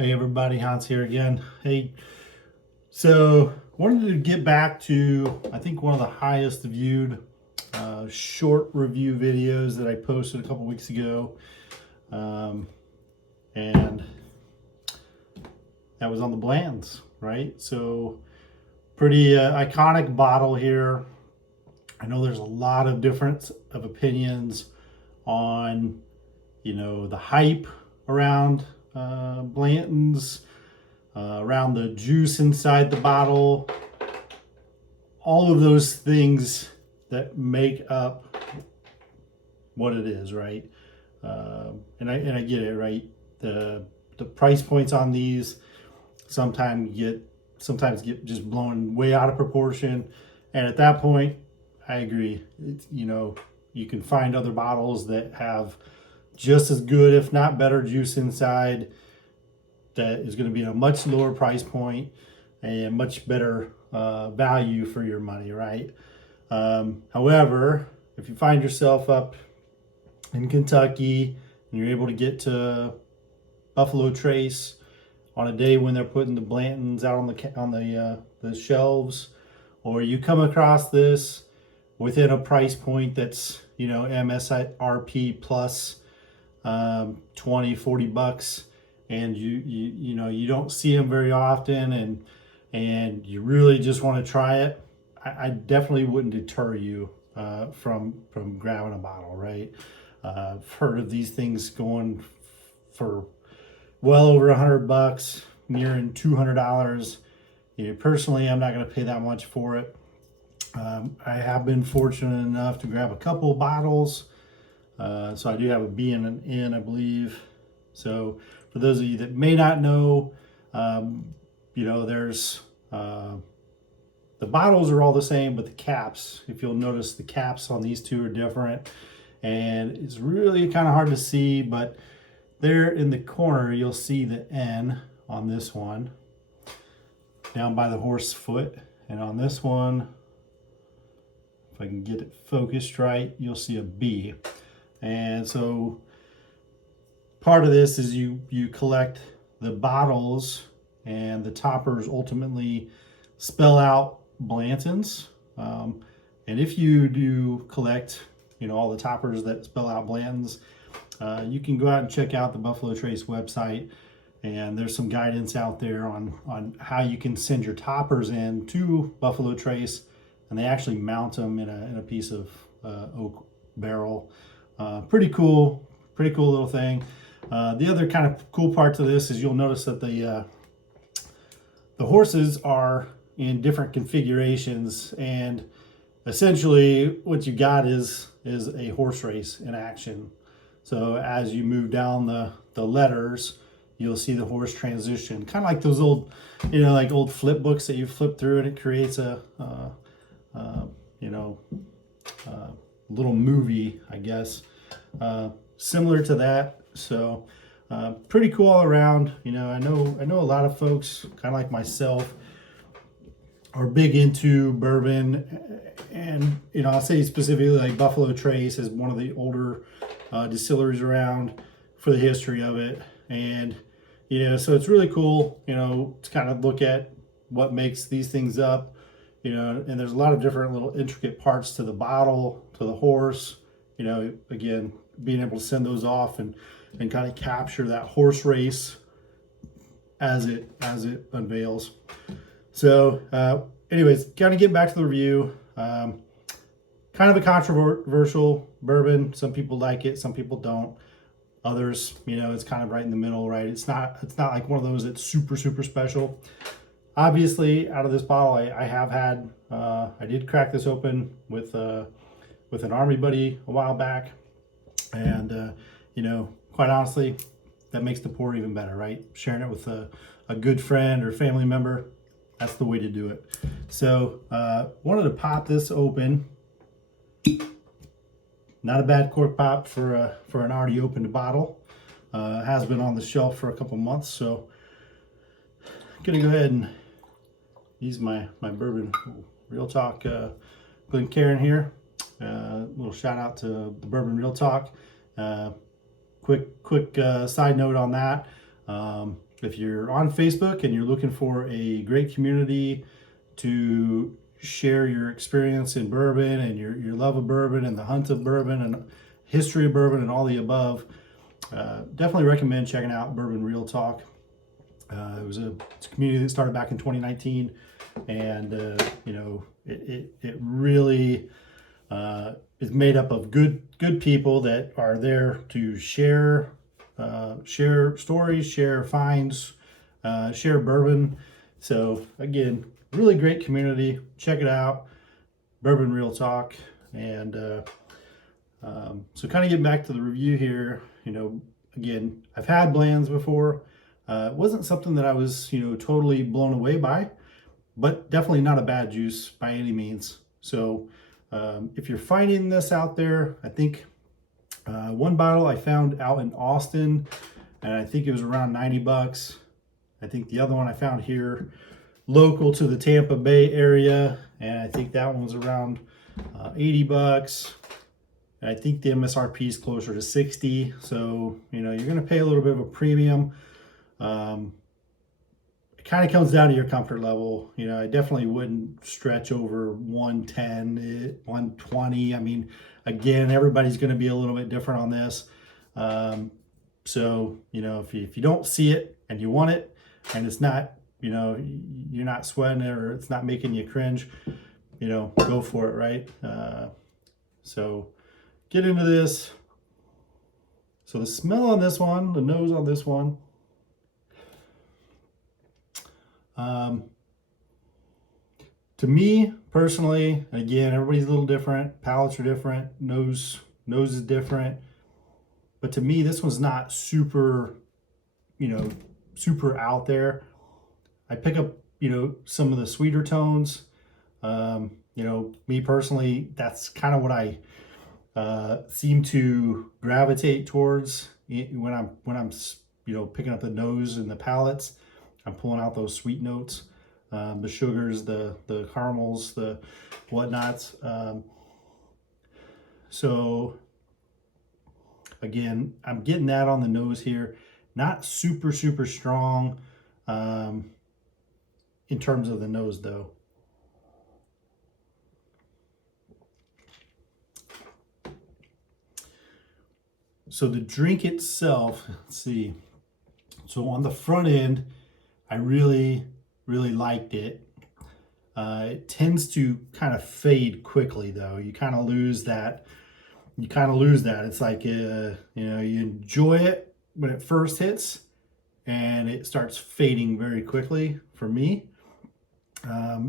Hey everybody, Hans here again. Hey, so wanted to get back to, I think, one of the highest viewed short review videos that I posted a couple weeks ago. And that was on the Blantons, right? So pretty iconic bottle here. I know there's a lot of difference of opinions on, the hype around Blantons, around the juice inside the bottle, all of those things that make up what it is, right? And I get it, right? The price points on these sometimes get just blown way out of proportion, and at that point, I agree. You can find other bottles that have just as good, if not better, juice inside that is going to be a much lower price point and much better value for your money, right? However, if you find yourself up in Kentucky and you're able to get to Buffalo Trace on a day when they're putting the Blantons out on the shelves, or you come across this within a price point that's MSRP plus 20-40 bucks, and you don't see them very often, and you really just want to try it, I definitely wouldn't deter you from grabbing a bottle, right? I've heard of these things going for well over $100, nearing $200. Personally, I'm not going to pay that much for it. I have been fortunate enough to grab a couple bottles. So I do have a B and an N, I believe. So for those of you that may not know, there's the bottles are all the same, but the caps, if you'll notice, the caps on these two are different, and it's really kind of hard to see, but there in the corner you'll see the N on this one down by the horse foot, and on this one, if I can get it focused right, you'll see a B. And so part of this is you collect the bottles, and the toppers ultimately spell out Blantons. And if you do collect, all the toppers that spell out Blantons, you can go out and check out the Buffalo Trace website, and there's some guidance out there on how you can send your toppers in to Buffalo Trace, and they actually mount them in a piece of oak barrel. Pretty cool little thing. The other kind of cool part to this is you'll notice that the horses are in different configurations, and essentially what you got is a horse race in action. So as you move down the letters, you'll see the horse transition, kind of like those old, like old flip books that you flip through, and it creates a little movie, I guess, similar to that. So pretty cool all around. I know a lot of folks, kind of like myself, are big into bourbon, and I'll say specifically like Buffalo Trace is one of the older distilleries around for the history of it, and so it's really cool to kind of look at what makes these things up. And there's a lot of different little intricate parts to the bottle, to the horse, again, being able to send those off and kind of capture that horse race as it unveils. So anyways, kind of getting back to the review, kind of a controversial bourbon. Some people like it, some people don't. Others, it's kind of right in the middle, right? It's not like one of those that's super special. Obviously, out of this bottle, I have had, I did crack this open with an Army buddy a while back, and quite honestly, that makes the pour even better, right? Sharing it with a good friend or family member, that's the way to do it. So wanted to pop this open. Not a bad cork pop for an already opened bottle. Has been on the shelf for a couple months, so I'm gonna go ahead and use my bourbon Real Talk Glencairn here. Little shout out to the Bourbon Real Talk. Quick side note on that. if you're on Facebook and you're looking for a great community to share your experience in bourbon and your love of bourbon and the hunt of bourbon and history of bourbon and all the above, definitely recommend checking out Bourbon Real Talk. It's a community that started back in 2019, and it really is made up of good people that are there to share stories, share finds, share bourbon. So again, really great community. Check it out, Bourbon Real Talk. And so kind of getting back to the review here, again, I've had Blantons before. It wasn't something that I was, totally blown away by, but definitely not a bad juice by any means. So if you're finding this out there, I think one bottle I found out in Austin, and I think it was around 90 bucks. I think the other one I found here local to the Tampa Bay area, and I think that one was around 80 bucks. And I think the MSRP is closer to 60. So, you're going to pay a little bit of a premium. It kind of comes down to your comfort level. I definitely wouldn't stretch over 110, 120. I mean, again, everybody's going to be a little bit different on this. So, if you don't see it and you want it and it's not, you're not sweating it or it's not making you cringe, go for it, right? So get into this. So the smell on this one, the nose on this one, to me personally, again, everybody's a little different, palates are different, nose is different, but to me this one's not super, super out there. I pick up, some of the sweeter tones. Me personally, that's kind of what I seem to gravitate towards when I'm picking up the nose and the palates. I'm pulling out those sweet notes, the sugars, the caramels, the whatnots. So again, I'm getting that on the nose here. Not super strong in terms of the nose though. So the drink itself, let's see. So on the front end, I really liked it. It tends to kind of fade quickly though. You kind of lose that. It's like, you enjoy it when it first hits and it starts fading very quickly for me.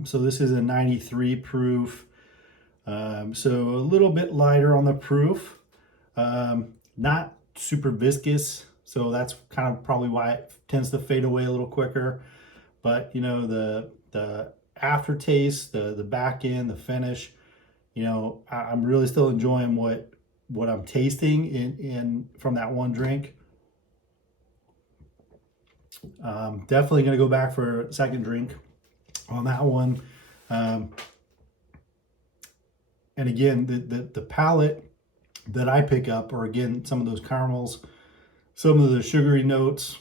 So this is a 93 proof. So a little bit lighter on the proof. Not super viscous, so that's kind of probably why it tends to fade away a little quicker. But the aftertaste, the back end, the finish, I'm really still enjoying what I'm tasting in from that one drink. Definitely gonna go back for a second drink on that one. And again, the palate that I pick up are again some of those caramels, some of the sugary notes,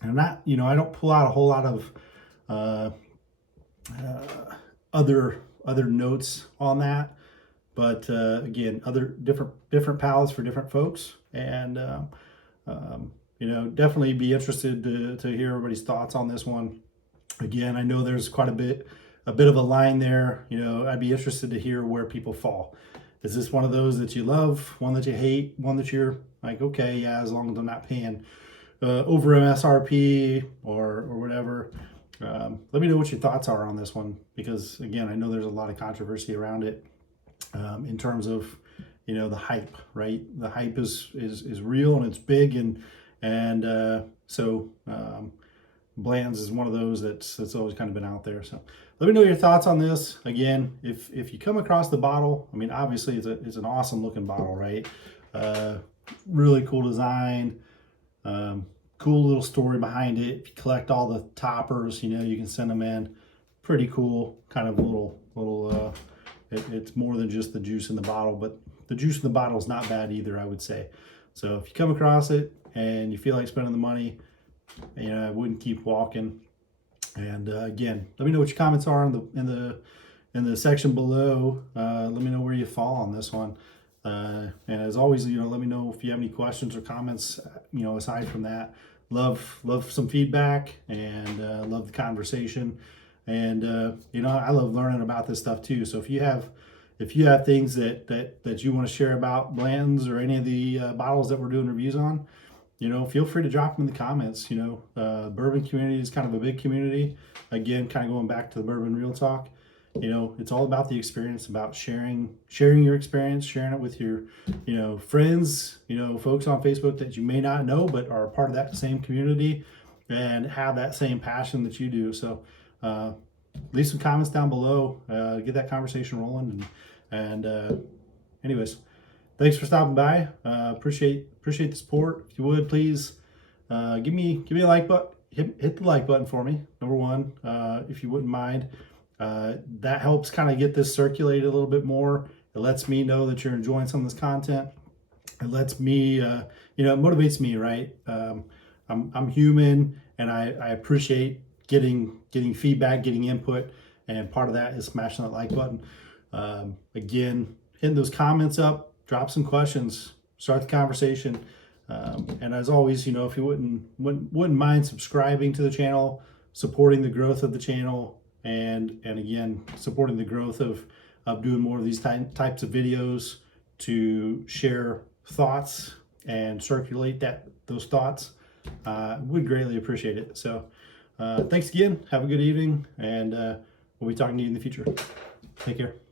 and I'm not, I don't pull out a whole lot of other notes on that, but again, other different palates for different folks, and definitely be interested to hear everybody's thoughts on this one. Again, I know there's quite a bit of a line there. I'd be interested to hear where people fall. Is this one of those that you love, one that you hate, one that you're like, okay, yeah, as long as I'm not paying over MSRP or whatever? Let me know what your thoughts are on this one, because again, I know there's a lot of controversy around it in terms of, the hype, right? The hype is real and it's big, and so Blantons is one of those that's always kind of been out there. So let me know your thoughts on this. Again, if you come across the bottle, I mean, obviously it's an awesome looking bottle, right? Really cool design, cool little story behind it. If you collect all the toppers, you can send them in. Pretty cool, kind of little it's more than just the juice in the bottle, but the juice in the bottle is not bad either, I would say. So if you come across it and you feel like spending the money, you know, I wouldn't keep walking. And again, let me know what your comments are in the section below. Let me know where you fall on this one. And as always, you know, let me know if you have any questions or comments. You know, aside from that, love some feedback, and love the conversation. And you know, I love learning about this stuff too. So if you have things that you want to share about Blantons or any of the bottles that we're doing reviews on, you know, feel free to drop them in the comments. You know, bourbon community is kind of a big community. Again, kind of going back to the Bourbon Real Talk. You know, it's all about the experience, about sharing your experience, sharing it with your, you know, friends, you know, folks on Facebook that you may not know, but are a part of that same community and have that same passion that you do. So leave some comments down below, get that conversation rolling. And anyways, thanks for stopping by. Appreciate the support. If you would, please give me a like button. Hit the like button for me, number one, if you wouldn't mind. That helps kind of get this circulated a little bit more. It lets me know that you're enjoying some of this content. It lets me, you know, it motivates me, right? I'm human, and I appreciate getting feedback, getting input, and part of that is smashing that like button. Again, hitting those comments up, drop some questions, start the conversation. And as always, you know, if you wouldn't mind subscribing to the channel, supporting the growth of the channel, and again, supporting the growth of doing more of these types of videos to share thoughts and circulate those thoughts, would greatly appreciate it. So thanks again. Have a good evening, and we'll be talking to you in the future. Take care.